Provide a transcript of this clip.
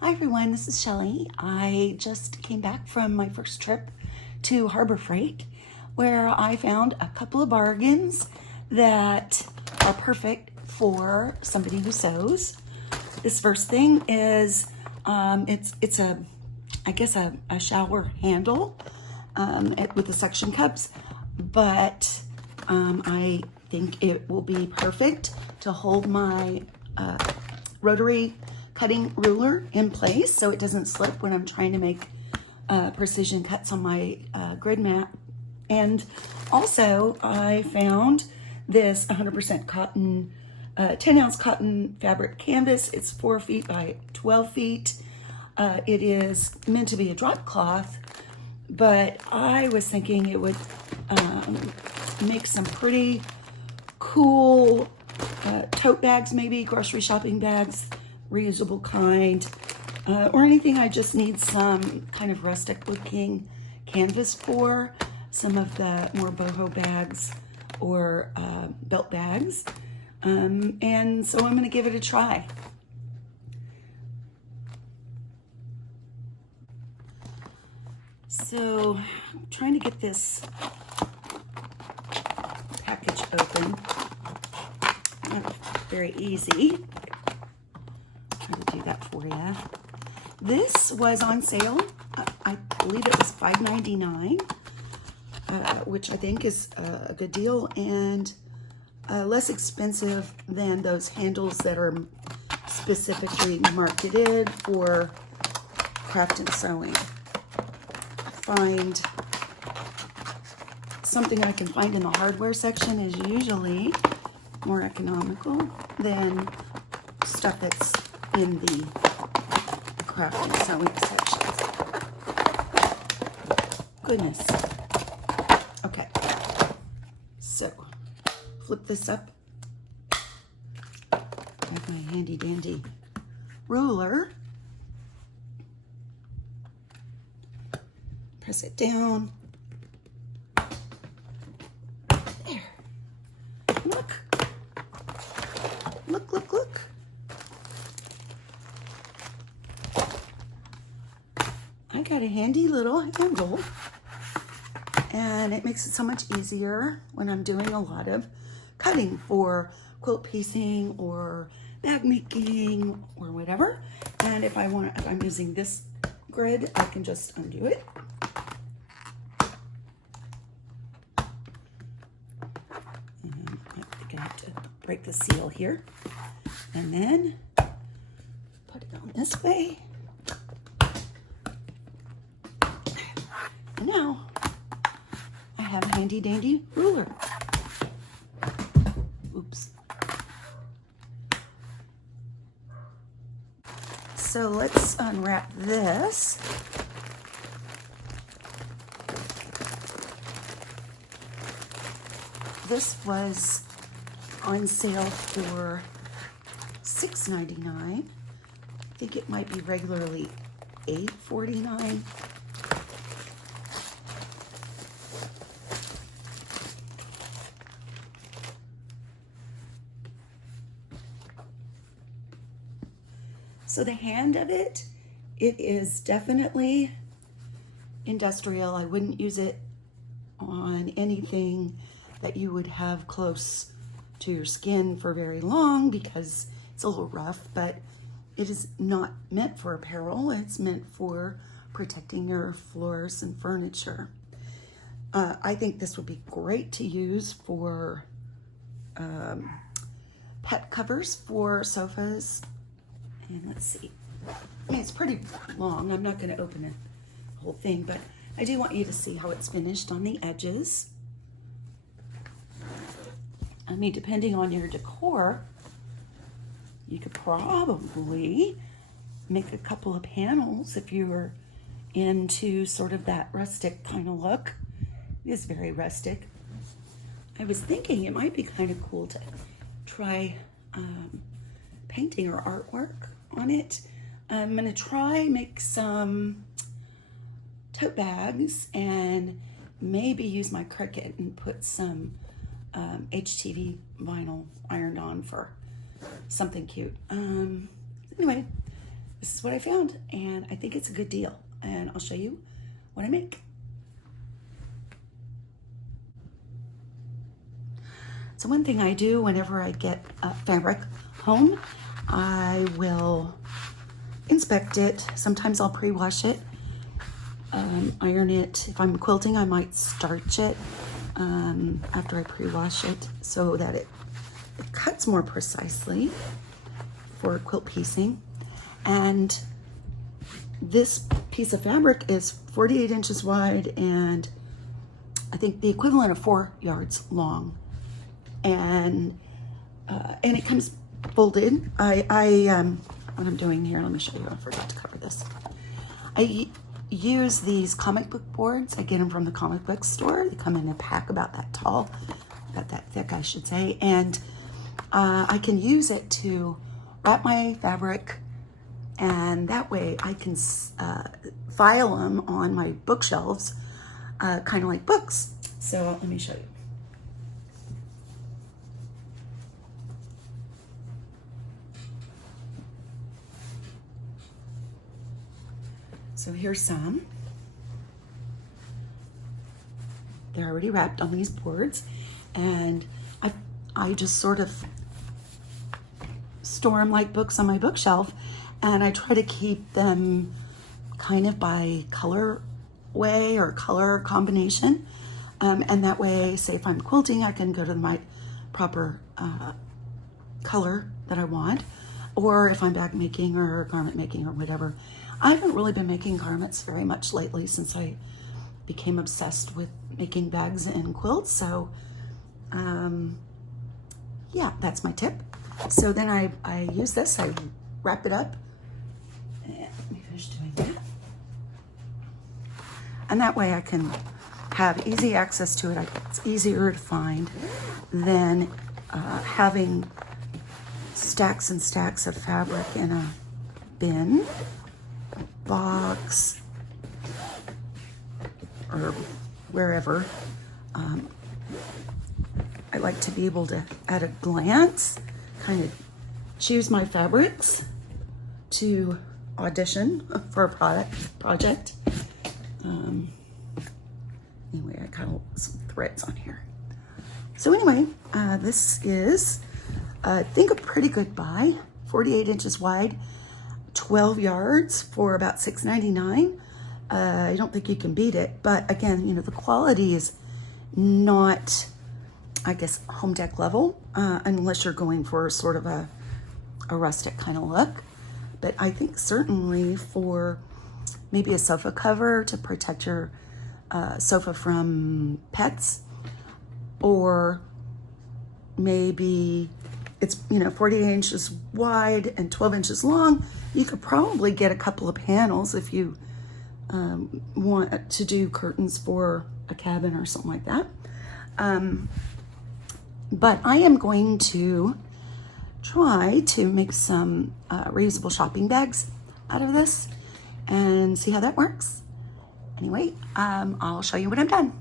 Hi everyone, this is Shelly. I just came back from my first trip to Harbor Freight where I found a couple of bargains that are perfect for somebody who sews. This first thing is it's a shower handle with the suction cups, but I think it will be perfect to hold my rotary cutting ruler in place so it doesn't slip when I'm trying to make precision cuts on my grid mat. And also I found this 100% cotton 10-ounce cotton fabric canvas. It's 4 feet by 12 feet. It is meant to be a drop cloth, but I was thinking it would make some pretty cool tote bags, maybe grocery shopping bags, reusable kind, or anything I just need some kind of rustic looking canvas for, some of the more boho bags or belt bags. And so I'm going to give it a try. So I'm trying to get this package open. Not very easy. Try to do that for you. This was on sale. I believe it was $5.99, which I think is a good deal and less expensive than those handles that are specifically marketed for craft and sewing. Find something I can find in the hardware section is usually more economical than stuff that's in the craft and sewing section. Goodness. Okay, so flip this up. I have my handy dandy ruler. Press it down. There. Look. Look, look, look. I got a handy little handle, and it makes it so much easier when I'm doing a lot of cutting for quilt piecing or bag making or whatever. And if I'm using this grid, I can just undo it. And I think I have to break the seal here. And then put it on this way. And now I have a handy dandy ruler. Oops. So let's unwrap this. This was on sale for $6.99. I think it might be regularly $8.49. So the hand of it is definitely industrial. I wouldn't use it on anything that you would have close to your skin for very long because it's a little rough, but it is not meant for apparel. It's meant for protecting your floors and furniture. I think this would be great to use for pet covers for sofas. And let's see. I mean, it's pretty long. I'm not going to open the whole thing, but I do want you to see how it's finished on the edges. I mean, depending on your decor, you could probably make a couple of panels if you were into sort of that rustic kind of look. It is very rustic. I was thinking it might be kind of cool to try painting or artwork on it. I'm gonna try make some tote bags and maybe use my Cricut and put some HTV vinyl ironed on for something cute. Anyway, this is what I found, and I think it's a good deal, and I'll show you what I make. So one thing I do whenever I get fabric home, I will inspect it. Sometimes I'll pre-wash it, iron it. If I'm quilting, I might starch it after I pre-wash it so that it cuts more precisely for quilt piecing. And this piece of fabric is 48 inches wide and I think the equivalent of 4 yards long. And it comes folded. What I'm doing here, let me show you, I forgot to cover this. I use these comic book boards. I get them from the comic book store. They come in a pack about that tall, about that thick, I should say. And I can use it to wrap my fabric, and that way I can file them on my bookshelves, kind of like books. So let me show you. So here's some. They're already wrapped on these boards, and I just sort of store them like books on my bookshelf, and I try to keep them kind of by color way or color combination, and that way, say if I'm quilting, I can go to my proper color that I want, or if I'm bag making or garment making or whatever. I haven't really been making garments very much lately since I became obsessed with making bags and quilts. So yeah, that's my tip. So then I use this, I wrap it up, and let me finish doing that. And that way I can have easy access to it. It's easier to find than having stacks and stacks of fabric in a bin, box, or wherever. I like to be able to, at a glance, kind of choose my fabrics to audition for a project. Anyway, I got some threads on here. So anyway, this is, I think, a pretty good buy. 48 inches wide, 12 yards for about $6.99. I don't think you can beat it, but again, you know, the quality is not, I guess, home deck level, unless you're going for sort of a rustic kind of look. But I think certainly for maybe a sofa cover to protect your sofa from pets, or maybe it's, you know, 48 inches wide and 12 inches long. You could probably get a couple of panels if you want to do curtains for a cabin or something like that. But I am going to try to make some reusable shopping bags out of this and see how that works. Anyway, I'll show you when I'm done.